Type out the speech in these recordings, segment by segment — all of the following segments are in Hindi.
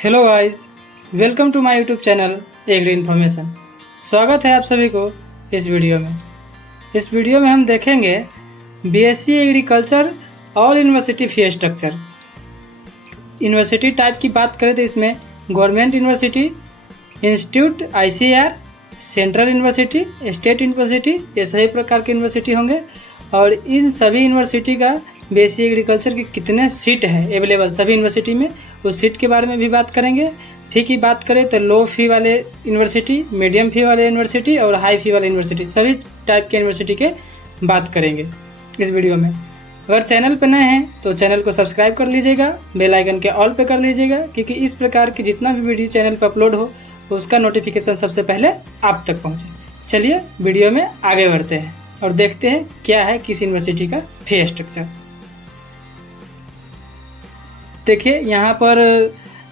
Hello guys, welcome to my YouTube channel agri information. स्वागत है आप सभी को इस वीडियो में। इस वीडियो में हम देखेंगे BSc agriculture all university fee structure. University type की बात करें तो इसमें government university, institute, ICAR, central university, state university, ये सभी प्रकार के यूनिवर्सिटी होंगे। और इन सभी यूनिवर्सिटी का बीएससी एग्रीकल्चर के कितने सीट है अवेलेबल सभी यूनिवर्सिटी में, उस सीट के बारे में भी बात करेंगे। फी की बात करें तो लो फी वाले यूनिवर्सिटी, मीडियम फी वाले यूनिवर्सिटी और हाई फी वाले यूनिवर्सिटी, सभी टाइप के यूनिवर्सिटी के बात करेंगे इस वीडियो में। अगर चैनल पर नए हैं तो चैनल को सब्सक्राइब कर लीजिएगा, बेल आइकन के ऑल पे कर लीजिएगा, क्योंकि इस प्रकार की जितना भी वीडियो चैनल पर अपलोड हो उसका नोटिफिकेशन सबसे पहले आप तक पहुँचे। चलिए वीडियो में आगे बढ़ते हैं और देखते हैं क्या है किस यूनिवर्सिटी का फी स्ट्रक्चर। देखिए यहाँ पर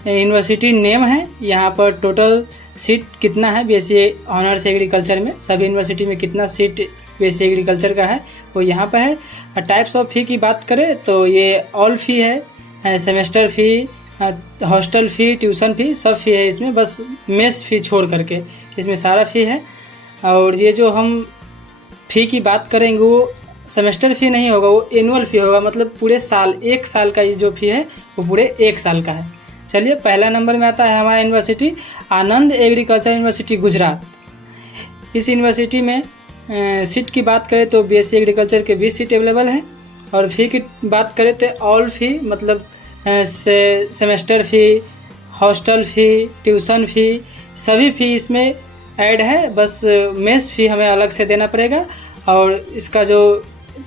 यूनिवर्सिटी नेम है, यहाँ पर टोटल सीट कितना है बीएससी ऑनर्स एग्रीकल्चर में, सभी यूनिवर्सिटी में कितना सीट बीएससी एग्रीकल्चर का है वो यहाँ पर है। टाइप्स ऑफ फ़ी की बात करें तो ये ऑल फ़ी है, सेमेस्टर फ़ी, हॉस्टल फ़ी, ट्यूशन फ़ी, सब फ़ी है इसमें, बस मेस फ़ी छोड़ करके इसमें सारा फ़ी है। और ये जो हम फ़ी की बात करेंगे वो सेमेस्टर फ़ी नहीं होगा, वो एनुअल फ़ी होगा, मतलब पूरे साल, एक साल का ये जो फ़ी है वो पूरे एक साल का है। चलिए पहला नंबर में आता है हमारा यूनिवर्सिटी आनंद एग्रीकल्चर यूनिवर्सिटी गुजरात। इस यूनिवर्सिटी में सीट की बात करें तो बीएससी एग्रीकल्चर के 20 सीट अवेलेबल हैं। और फ़ी की बात करें तो ऑल फ़ी मतलब सेमेस्टर फ़ी, हॉस्टल फ़ी, ट्यूशन फ़ी, सभी फ़ी इसमें ऐड है, बस मेस फ़ी हमें अलग से देना पड़ेगा। और इसका जो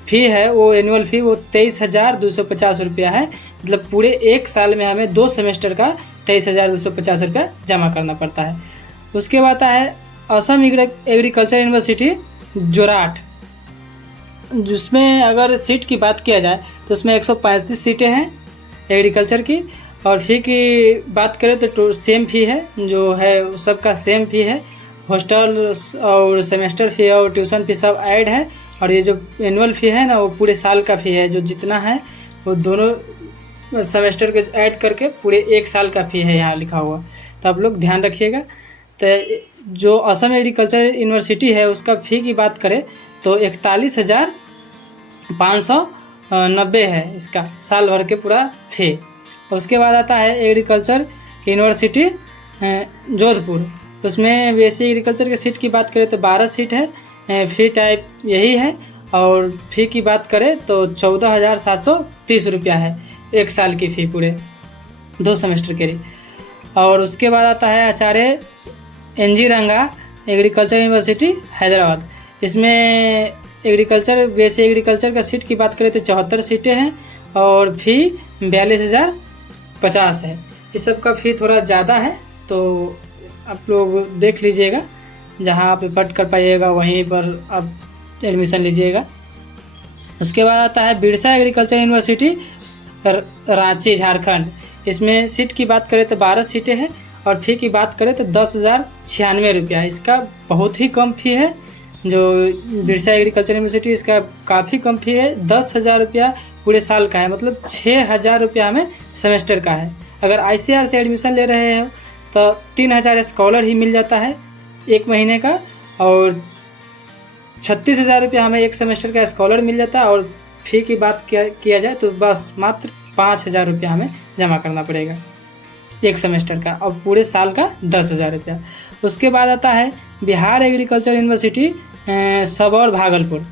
फ़ी है वो एनुअल फ़ी वो 23,250 रुपया है, मतलब पूरे एक साल में हमें 2 सेमेस्टर का 23,250 रुपया जमा करना पड़ता है। उसके बाद आता है असम एग्रीकल्चर यूनिवर्सिटी जोरहाट, जिसमें अगर सीट की बात किया जाए तो उसमें 135 सीटें हैं एग्रीकल्चर की। और फ़ी की बात करें तो सेम फ़ी है, जो है सबका सेम फ़ी है, हॉस्टल और सेमेस्टर फ़ी और ट्यूशन फ़ी सब ऐड है। और ये जो एनुअल फ़ी है ना वो पूरे साल का फ़ी है, जो जितना है वो दोनों सेमेस्टर के ऐड करके पूरे एक साल का फ़ी है यहाँ लिखा हुआ, तो आप लोग ध्यान रखिएगा। तो जो असम एग्रीकल्चर यूनिवर्सिटी है उसका फ़ी की बात करें तो 41,590 है इसका साल भर के पूरा फ़ी। उसके बाद आता है एग्रीकल्चर यूनिवर्सिटी जोधपुर, उसमें बीएससी एग्रीकल्चर के सीट की बात करें तो 12 सीट है, फ़ी टाइप यही है। और फ़ी की बात करें तो 14,730 रुपया है एक साल की फ़ी पूरे 2 सेमेस्टर के लिए। और उसके बाद आता है आचार्य एनजी रंगा एग्रीकल्चर यूनिवर्सिटी हैदराबाद, इसमें एग्रीकल्चर बीएससी एग्रीकल्चर का सीट की बात करें तो 74 सीटें हैं और फ़ी 42,050 है। इस सब का फ़ी थोड़ा ज़्यादा है, तो आप लोग देख लीजिएगा, जहां आप एफर्ट कर पाइएगा वहीं पर आप एडमिशन लीजिएगा। उसके बाद आता है बिरसा एग्रीकल्चर यूनिवर्सिटी रांची झारखंड, इसमें सीट की बात करें तो 12 सीटें हैं और फ़ी की बात करें तो 10,096 रुपया, इसका बहुत ही कम फ़ी है। जो बिरसा एग्रीकल्चर यूनिवर्सिटी इसका काफ़ी कम फ़ी है, 10,000 रुपया पूरे साल का है, मतलब 6,000 रुपया हमें सेमेस्टर का है। अगर आईसीआर से एडमिशन ले रहे हैं तो 3,000 स्कॉलर ही मिल जाता है एक महीने का, और 36,000 रुपया हमें एक सेमेस्टर का स्कॉलर मिल जाता है। और फ़ी की बात किया जाए तो बस मात्र 5,000 रुपया हमें जमा करना पड़ेगा एक सेमेस्टर का, और पूरे साल का 10,000 रुपया। उसके बाद आता है बिहार एग्रीकल्चर यूनिवर्सिटी सबौर भागलपुर,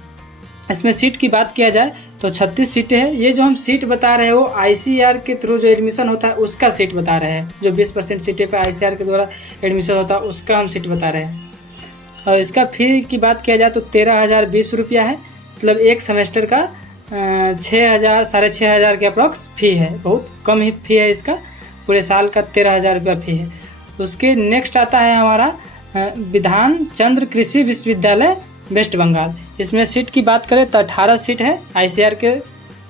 इसमें सीट की बात किया जाए तो 36 सीटें हैं। ये जो हम सीट बता रहे हैं वो आईसीआर के थ्रू जो एडमिशन होता है उसका सीट बता रहे हैं, जो 20% सीटें पे आईसीआर के द्वारा एडमिशन होता है उसका हम सीट बता रहे हैं। और इसका फ़ी की बात किया जाए तो 13,020 रुपया है, मतलब एक सेमेस्टर का 6,000 साढ़े 6,000 के अप्रॉक्स फ़ी है, बहुत कम ही फ़ी है इसका, पूरे साल का 13,000 रुपया फ़ी है। उसके नेक्स्ट आता है हमारा विधान चंद्र कृषि विश्वविद्यालय वेस्ट बंगाल, इसमें सीट की बात करें तो 18 सीट है, आईसीआर के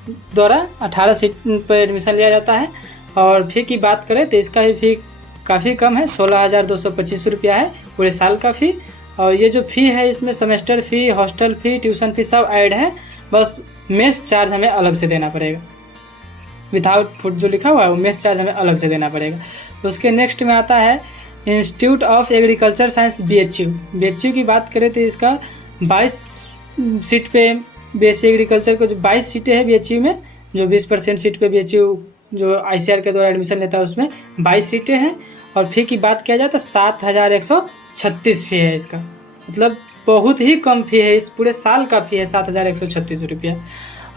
द्वारा 18 सीट पर एडमिशन लिया जाता है। और फ़ी की बात करें तो इसका भी फ़ी काफ़ी कम है, 16,225 रुपया है पूरे साल का फ़ी। और ये जो फ़ी है इसमें सेमेस्टर फ़ी, हॉस्टल फ़ी, ट्यूशन फ़ी सब ऐड है, बस मेस चार्ज हमें अलग से देना पड़ेगा। विदाउट फूड जो लिखा हुआ है वो मेस चार्ज हमें अलग से देना पड़ेगा। उसके नेक्स्ट में आता है institute of agriculture science BHU की बात करें तो इसका 22 सीट पे BSc एग्रीकल्चर को जो 22 सीटें हैं BHU में, जो 20% सीट पे BHU जो ICAR के द्वारा एडमिशन लेता है उसमें 22 सीटें हैं। और फ़ी की बात किया जाए तो 7,136 फ़ी है इसका, मतलब बहुत ही कम फ़ी है। इस पूरे साल का फ़ी है 7,136 रुपया।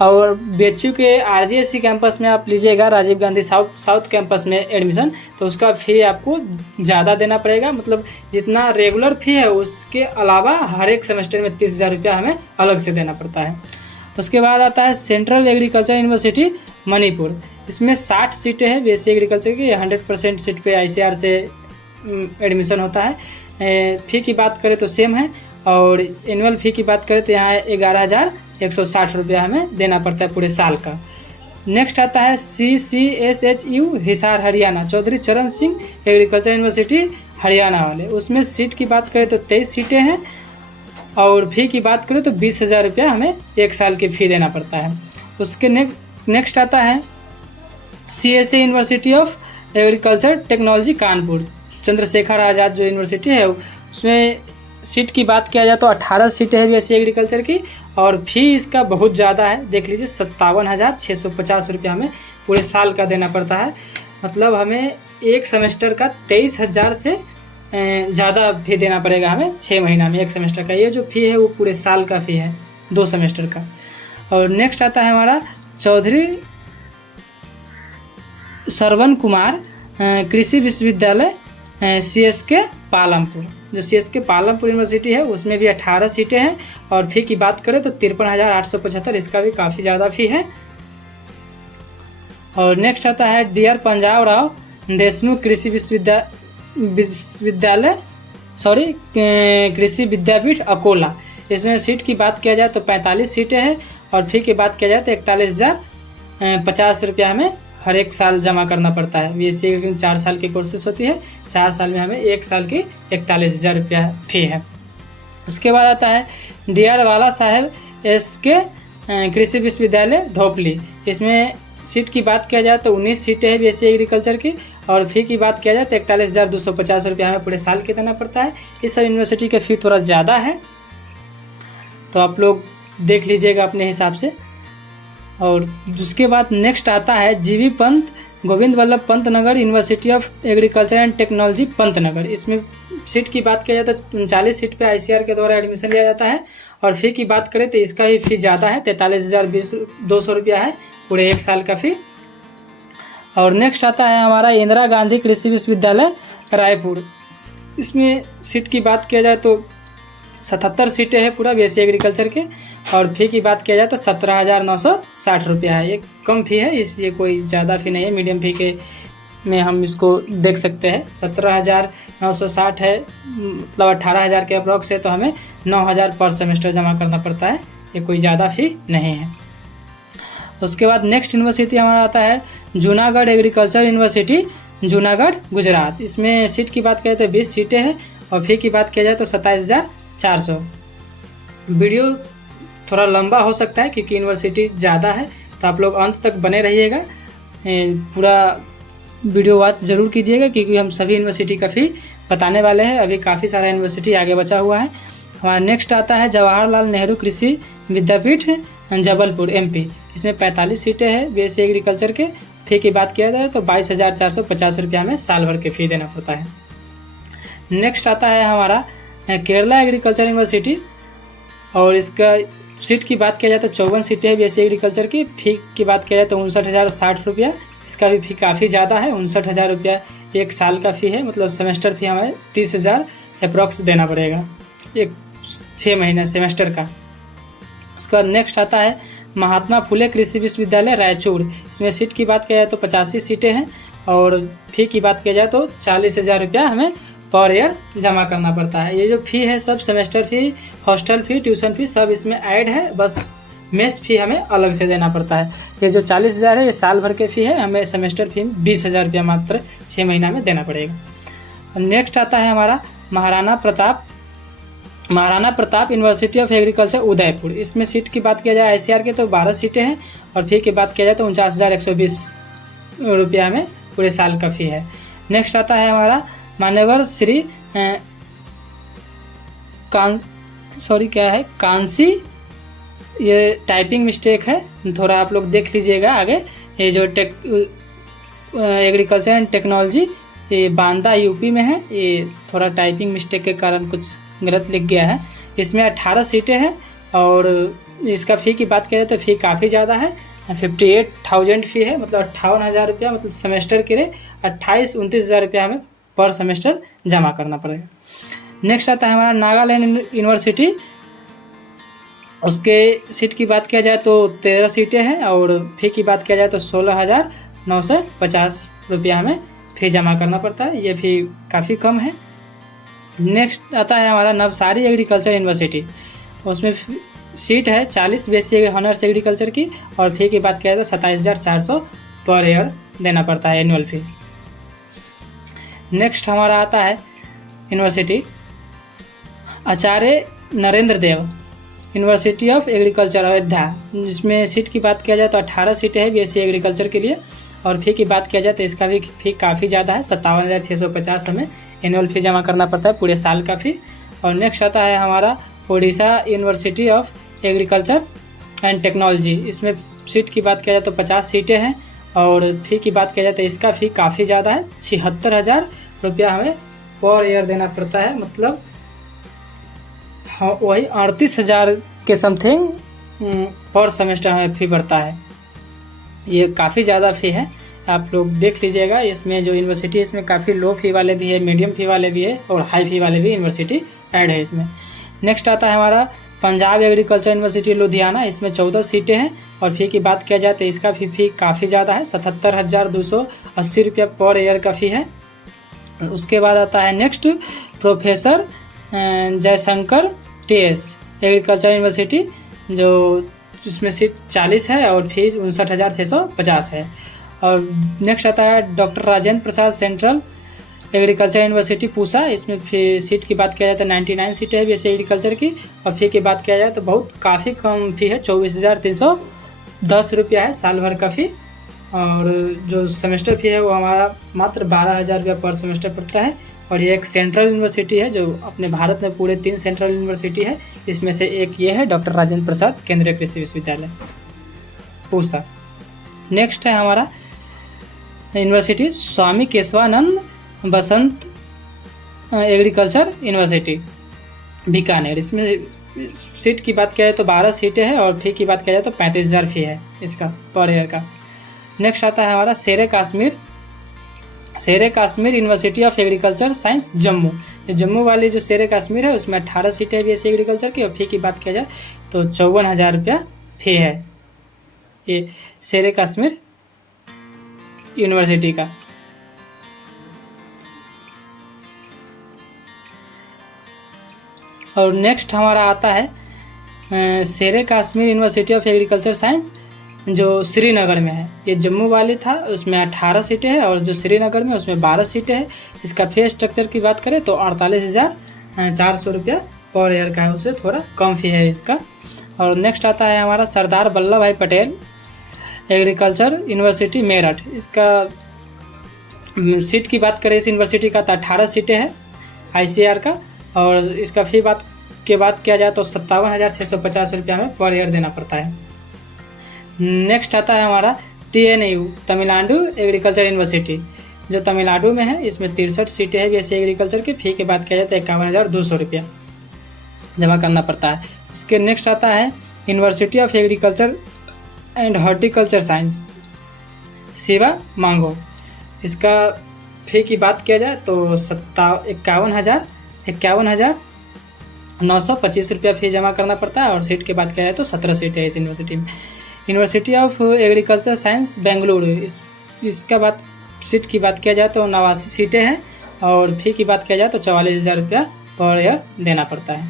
और BHU के RGSC कैंपस में आप लीजिएगा, राजीव गांधी साउथ कैंपस में एडमिशन, तो उसका फ़ी आपको ज़्यादा देना पड़ेगा, मतलब जितना रेगुलर फ़ी है उसके अलावा हर एक सेमेस्टर में 30,000 रुपया हमें अलग से देना पड़ता है। उसके बाद आता है सेंट्रल एग्रीकल्चर यूनिवर्सिटी मणिपुर, इसमें 60 सीटें हैं BSc एग्रीकल्चर की, 100% सीट पे ICAR से एडमिशन होता है। फ़ी की बात करें तो सेम है, और एनुअल फ़ी की बात करें तो यहाँ 11,160 रुपया हमें देना पड़ता है पूरे साल का। नेक्स्ट आता है CCSHU हिसार हरियाणा, चौधरी चरण सिंह एग्रीकल्चर यूनिवर्सिटी हरियाणा वाले, उसमें सीट की बात करें तो 23 सीटें हैं, और फ़ी की बात करें तो 20,000 रुपया हमें एक साल की फ़ी देना पड़ता है। उसके नेक्स्ट आता है CSA university of agriculture technology Kanpur, Chandrashekhar Azad जो यूनिवर्सिटी है उसमें सीट की बात किया जाए तो 18 सीटें हैं BSc एग्रीकल्चर की, और फ़ी इसका बहुत ज़्यादा है, देख लीजिए 57,650 रुपया हमें पूरे साल का देना पड़ता है। मतलब हमें एक सेमेस्टर का 23,000 से ज़्यादा फ़ी देना पड़ेगा हमें 6 महीना में एक सेमेस्टर का। ये जो फ़ी है वो पूरे साल का फ़ी है 2 सेमेस्टर का। और नेक्स्ट आता है हमारा चौधरी श्रवण कुमार कृषि विश्वविद्यालय CSK पालमपुर, जो CSK पालमपुर यूनिवर्सिटी है उसमें भी 18 सीटें हैं, और फ़ी की बात करें तो 53,875, इसका भी काफ़ी ज़्यादा फ़ी है। और नेक्स्ट आता है DR पंजाब राव देशमुख कृषि कृषि विद्यापीठ अकोला, इसमें सीट की बात किया जाए तो 45 सीटें हैं, और फ़ी की बात किया जाए तो 41,050 रुपया हमें हर एक साल जमा करना पड़ता है। BSc की 4 साल की कोर्सेस होती है, 4 साल में हमें एक साल की 41,000 रुपया फ़ी है। उसके बाद आता है DR बाला साहेब SK कृषि विश्वविद्यालय ढोपली, इसमें सीट की बात किया जाए तो 19 सीटें हैं BSc एग्रीकल्चर की, और फ़ी की बात किया जाए तो 41,250 रुपया हमें पूरे साल के देना पड़ता है। इस सब यूनिवर्सिटी का फ़ी थोड़ा ज़्यादा है, तो आप लोग देख लीजिएगा अपने हिसाब से। और उसके बाद नेक्स्ट आता है GV Pant Govind Vallabh Pant Nagar university of agriculture and technology Pantnagar, इसमें सीट की बात किया जाए तो 39 सीट पे ICAR के द्वारा एडमिशन लिया जाता है, और फ़ी की बात करें तो इसका भी फ़ी ज़्यादा है, 43,200 रुपया है पूरे एक साल का फ़ी। और नेक्स्ट आता है हमारा इंदिरा गांधी कृषि विश्वविद्यालय रायपुर, इसमें सीट की बात किया जाए तो 77 सीटें हैं पूरा BSc एग्रीकल्चर के, और फ़ी की बात किया जाए तो 17,960 रुपया है। ये कम फ़ी है, इसलिए कोई ज़्यादा फ़ी नहीं है, मीडियम फ़ी के में हम इसको देख सकते हैं। 17,960 है, मतलब 18,000 के अप्रॉक्स है, तो हमें 9,000 पर सेमेस्टर जमा करना पड़ता है, ये कोई ज़्यादा फ़ी नहीं है। उसके बाद नेक्स्ट यूनिवर्सिटी हमारा आता है जूनागढ़ एग्रीकल्चर यूनिवर्सिटी जूनागढ़ गुजरात, इसमें सीट की बात करें तो 20 सीटें हैं, और फ़ी की बात किया जाए तो 27,400। वीडियो थोड़ा लंबा हो सकता है क्योंकि यूनिवर्सिटी ज़्यादा है, तो आप लोग अंत तक बने रहिएगा, पूरा वीडियो वॉच ज़रूर कीजिएगा, क्योंकि हम सभी यूनिवर्सिटी का फ़ी बताने वाले हैं। अभी काफ़ी सारा यूनिवर्सिटी आगे बचा हुआ है। हमारा नेक्स्ट आता है जवाहरलाल नेहरू कृषि विद्यापीठ जबलपुर MP, इसमें 45 सीटें हैं BSc एग्रीकल्चर के। फ़ी की बात किया जाए तो 22,450 रुपया हमें साल भर के फ़ी देना पड़ता है। नेक्स्ट आता है हमारा केरला एग्रीकल्चर यूनिवर्सिटी, और इसका सीट की बात किया जाए तो 54 सीटें हैं BSc एग्रीकल्चर की। फ़ी की बात किया जाए तो 59,060 रुपया, इसका भी फ़ी काफ़ी ज़्यादा है, 59,000 रुपया एक साल का फ़ी है, मतलब सेमेस्टर फ़ी हमें 30,000 अप्रॉक्स देना पड़ेगा एक 6 महीने सेमेस्टर का। उसके बाद नेक्स्ट आता है महात्मा फुले कृषि विश्वविद्यालय रायचूर, इसमें सीट की बात किया जाए तो 85 सीटें हैं, और फ़ी की बात किया जाए तो 40,000 रुपया हमें पर ईयर जमा करना पड़ता है। ये जो फ़ी है सब सेमेस्टर फ़ी, हॉस्टल फ़ी, ट्यूशन फ़ी सब इसमें ऐड है, बस मेस फ़ी हमें अलग से देना पड़ता है। ये जो 40,000 है ये साल भर के फ़ी है, हमें सेमेस्टर फ़ी 20,000 रुपया मात्र 6 महीना में देना पड़ेगा। नेक्स्ट आता है हमारा Maharana Pratap university of agriculture Udaipur, इसमें सीट की बात किया जाए ICAR के तो 12 सीटें हैं, और फ़ी की बात किया जाए तो 49,120 रुपया में पूरे साल का फ़ी है। नेक्स्ट आता है हमारा मान्यवर श्री कांसी, ये टाइपिंग मिस्टेक है, थोड़ा आप लोग देख लीजिएगा आगे। ये जो एग्रीकल्चर एंड टेक्नोलॉजी, ये बांदा यूपी में है, ये थोड़ा टाइपिंग मिस्टेक के कारण कुछ गलत लिख गया है। इसमें 18 सीटें हैं और इसका फ़ी की बात करें तो फ़ी काफ़ी ज़्यादा है, 58,000 फ़ी है, मतलब 58,000 रुपया, मतलब सेमेस्टर के लिए 28-29 हज़ार रुपया हमें पर सेमेस्टर जमा करना पड़ेगा। नेक्स्ट आता है हमारा नागालैंड यूनिवर्सिटी, उसके सीट की बात किया जाए तो 13 सीटें हैं और फ़ी की बात किया जाए तो 16,950 रुपया हमें फ़ी जमा करना पड़ता है, ये फ़ी काफ़ी कम है। नेक्स्ट आता है हमारा नवसारी एग्रीकल्चर यूनिवर्सिटी, उसमें सीट है 40 BSc ऑनर्स एग्रीकल्चर की और फ़ी की बात किया जाए तो 27,400 पर ईयर देना पड़ता है एनुअल फ़ी। नेक्स्ट हमारा आता है university Acharya Narendra Dev university of agriculture Ayodhya, जिसमें सीट की बात किया जाए तो 18 सीटें हैं BSc एग्रीकल्चर के लिए और फ़ी की बात किया जाए तो इसका भी फ़ी काफ़ी ज़्यादा है, 57,650 हमें एनुअल फ़ी जमा करना पड़ता है पूरे साल का फ़ी। और नेक्स्ट आता है हमारा Orissa university of agriculture and technology, इसमें सीट की बात किया जाए तो 50 सीटें हैं और फ़ी की बात किया जाए तो इसका फ़ी काफ़ी ज़्यादा है, 76,000 रुपया हमें पर ईयर देना पड़ता है, मतलब हाँ वही 38,000 के समथिंग पर सेमेस्टर हमें फ़ी बढ़ता है। ये काफ़ी ज़्यादा फ़ी है, आप लोग देख लीजिएगा। इसमें जो यूनिवर्सिटी है इसमें काफ़ी लो फ़ी वाले भी है, मीडियम फ़ी वाले भी है और हाई फ़ी वाले भी यूनिवर्सिटी ऐड है इसमें। नेक्स्ट आता है हमारा पंजाब एग्रीकल्चर यूनिवर्सिटी लुधियाना, इसमें 14 सीटें हैं और फ़ी की बात किया जाए तो इसका फ़ी काफ़ी ज़्यादा है, 77,280 रुपया पर ईयर का फ़ी है। उसके बाद आता है next professor Jaishankar TS agriculture university, जो जिसमें सीट 40 है और फीस 59,650 है। और नेक्स्ट आता है doctor Rajendra Prasad central agriculture university Pusa, इसमें सीट की बात किया जाए तो 99 सीटें है BSc एग्रीकल्चर की और फ़ी की बात किया जाए तो बहुत काफ़ी कम फ़ी है, 24,310 रुपया है साल भर का फ़ी। और जो सेमेस्टर फ़ी है वो हमारा मात्र 12,000 रुपया पर सेमेस्टर पड़ता है। और ये एक सेंट्रल यूनिवर्सिटी है जो अपने भारत में पूरे 3 सेंट्रल यूनिवर्सिटी है, इसमें से एक ये है डॉक्टर राजेंद्र प्रसाद केंद्रीय कृषि विश्वविद्यालय पूसा। नेक्स्ट है हमारा यूनिवर्सिटी स्वामी केशवानंद बसंत एग्रीकल्चर यूनिवर्सिटी बीकानेर, इसमें सीट की बात किया जाए तो 12 सीटें हैं और फ़ी की बात किया जाए तो 35,000 फ़ी है इसका पर ईयर का। नेक्स्ट आता है हमारा शेर Kashmir university of agriculture science Jammu, ये जम्मू वाली जो शेर कश्मीर है उसमें 18 सीटें है BSc एग्रीकल्चर की और फ़ी की बात किया जाए तो 54,000 रुपया फ़ी है ये शेर कश्मीर यूनिवर्सिटी का। और नेक्स्ट हमारा आता है शेर Kashmir university of agriculture science जो श्रीनगर में है, ये जम्मू वाली था उसमें 18 सीटें हैं और जो श्रीनगर में उसमें 12 सीटें हैं। इसका फी स्ट्रक्चर की बात करें तो 48,400 रुपया पर ईयर का है, उससे थोड़ा कम फी है इसका। और नेक्स्ट आता है हमारा सरदार वल्लभ भाई पटेल एग्रीकल्चर यूनिवर्सिटी मेरठ, इसका सीट की बात करें इस यूनिवर्सिटी का तो 18 सीटें हैं ICAR का और इसका फी बात किया जाए तो 57,650 रुपया में पर ईयर देना पड़ता है। नेक्स्ट आता है हमारा TNU तमिलनाडु एग्रीकल्चर यूनिवर्सिटी जो तमिलनाडु में है, इसमें 63 सीटें हैं BSc एग्रीकल्चर की, फ़ी की बात किया जाए तो 51,200 रुपया जमा करना पड़ता है। इसके नेक्स्ट आता है university of agriculture and horticulture science Shiva मांगो, इसका फ़ी की बात किया जाए तो 51,925 रुपया फ़ी जमा करना पड़ता है और सीट की बात किया जाए तो 17 सीटें है इस यूनिवर्सिटी में। University of agriculture science Bengaluru, इसका बात सीट की बात किया जाए तो 89 सीटें हैं और फ़ी की बात किया जाए तो 44,000 रुपया पर ईयर देना पड़ता है।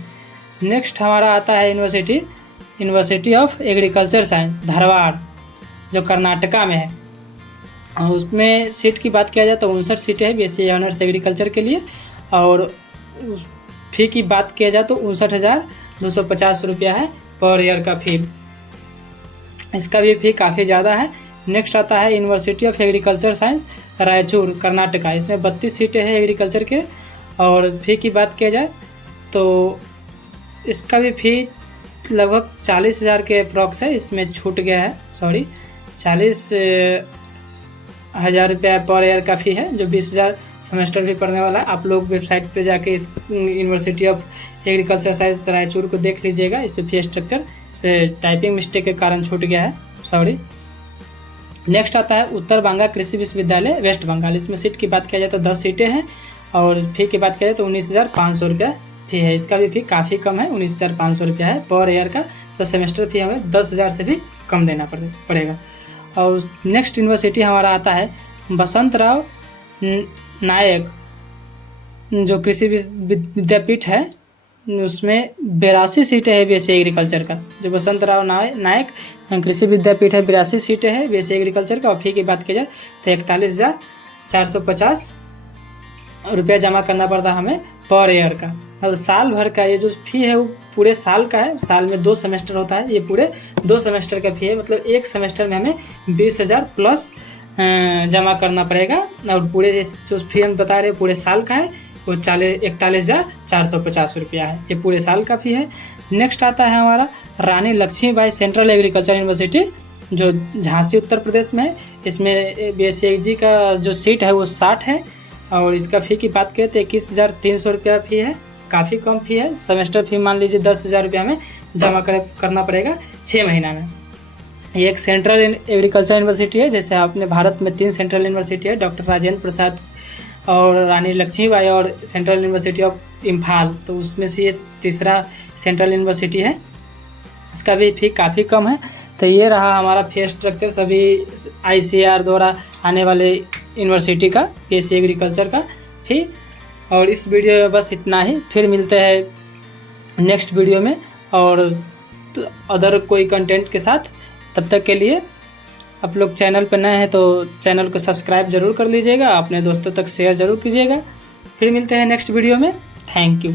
नेक्स्ट हमारा आता है university of agriculture science Dharwad जो कर्नाटका में है और उसमें सीट की बात किया जाए तो 59 सीटें हैं BSc ऑनर्स एग्रीकल्चर के लिए और फ़ी की बात किया जाए तो 59,250 रुपया है पर ईयर का फ़ी। इसका भी फ़ी काफ़ी ज़्यादा है, नेक्स्ट आता है university of agriculture science Raichur Karnataka. इसमें 32 सीटें हैं एग्रीकल्चर के। और फ़ी की बात किया जाए तो इसका भी फ़ी लगभग 40,000 के अप्रॉक्स है। इसमें छूट गया है, सॉरी 40,000 रुपया पर ईयर का फ़ी है, जो 20,000 सेमेस्टर भी पढ़ने वाला है। आप लोग वेबसाइट पे जाके इस university of agriculture science Raichur को देख लीजिएगा। इस पर फी स्ट्रक्चर टाइपिंग मिस्टेक के कारण छूट गया है, सॉरी। नेक्स्ट आता है उत्तर बंगा कृषि विश्वविद्यालय वेस्ट बंगाल। इसमें सीट की बात किया जाए तो 10 सीटें हैं और फ़ी की बात किया जाए तो 19,500 रुपया फ़ी है। इसका भी फ़ी काफ़ी कम है, 19,500 रुपया है पर ईयर का। तो सेमेस्टर फ़ी हमें 10,000 से भी कम देना पड़ेगा। और नेक्स्ट यूनिवर्सिटी हमारा आता है वसंतराव नायक, जो कृषि विद्यापीठ है। उसमें 82 सीटें हैं BSc एग्रीकल्चर का। जो वसंतराव नायक कृषि विद्यापीठ है, 82 सीटें हैं BSc एग्रीकल्चर का। और फी की बात की जाए तो 41,450 रुपया जमा करना पड़ता है हमें पर ईयर का। और साल भर का ये जो फ़ी है वो पूरे साल का है। साल में 2 सेमेस्टर होता है, ये पूरे 2 सेमेस्टर का फ़ी है। मतलब एक सेमेस्टर में हमें 20,000 प्लस जमा करना पड़ेगा। और पूरे जो फी हम बता रहे हैं पूरे साल का है वो 41,450 रुपया है। ये पूरे साल का फ़ी है। नेक्स्ट आता है हमारा रानी लक्ष्मीबाई सेंट्रल एग्रीकल्चर यूनिवर्सिटी, जो झांसी उत्तर प्रदेश में है। इसमें BSc एग्री का जो सीट है वो 60 है। और इसका फ़ी की बात करें तो 21,300 रुपया फ़ी है, काफ़ी कम फ़ी है। सेमेस्टर फ़ी मान लीजिए 10,000 रुपया में जमा करना पड़ेगा 6 महीना में। ये एक सेंट्रल एग्रीकल्चर यूनिवर्सिटी है। जैसे अपने भारत में 3 सेंट्रल यूनिवर्सिटी है, डॉक्टर राजेंद्र प्रसाद और रानी लक्ष्मीबाई और सेंट्रल यूनिवर्सिटी ऑफ इम्फाल, तो उसमें से ये तीसरा सेंट्रल यूनिवर्सिटी है। इसका भी फ़ी काफ़ी कम है। तो ये रहा हमारा फ़ी स्ट्रक्चर सभी ICAR द्वारा आने वाले यूनिवर्सिटी का BSc एग्रीकल्चर का फ़ी। और इस वीडियो में बस इतना ही। फिर मिलते हैं नेक्स्ट वीडियो में और अदर कोई कंटेंट के साथ। तब तक के लिए आप लोग चैनल पर नए हैं तो चैनल को सब्सक्राइब ज़रूर कर लीजिएगा, अपने दोस्तों तक शेयर ज़रूर कीजिएगा। फिर मिलते हैं नेक्स्ट वीडियो में। Thank you.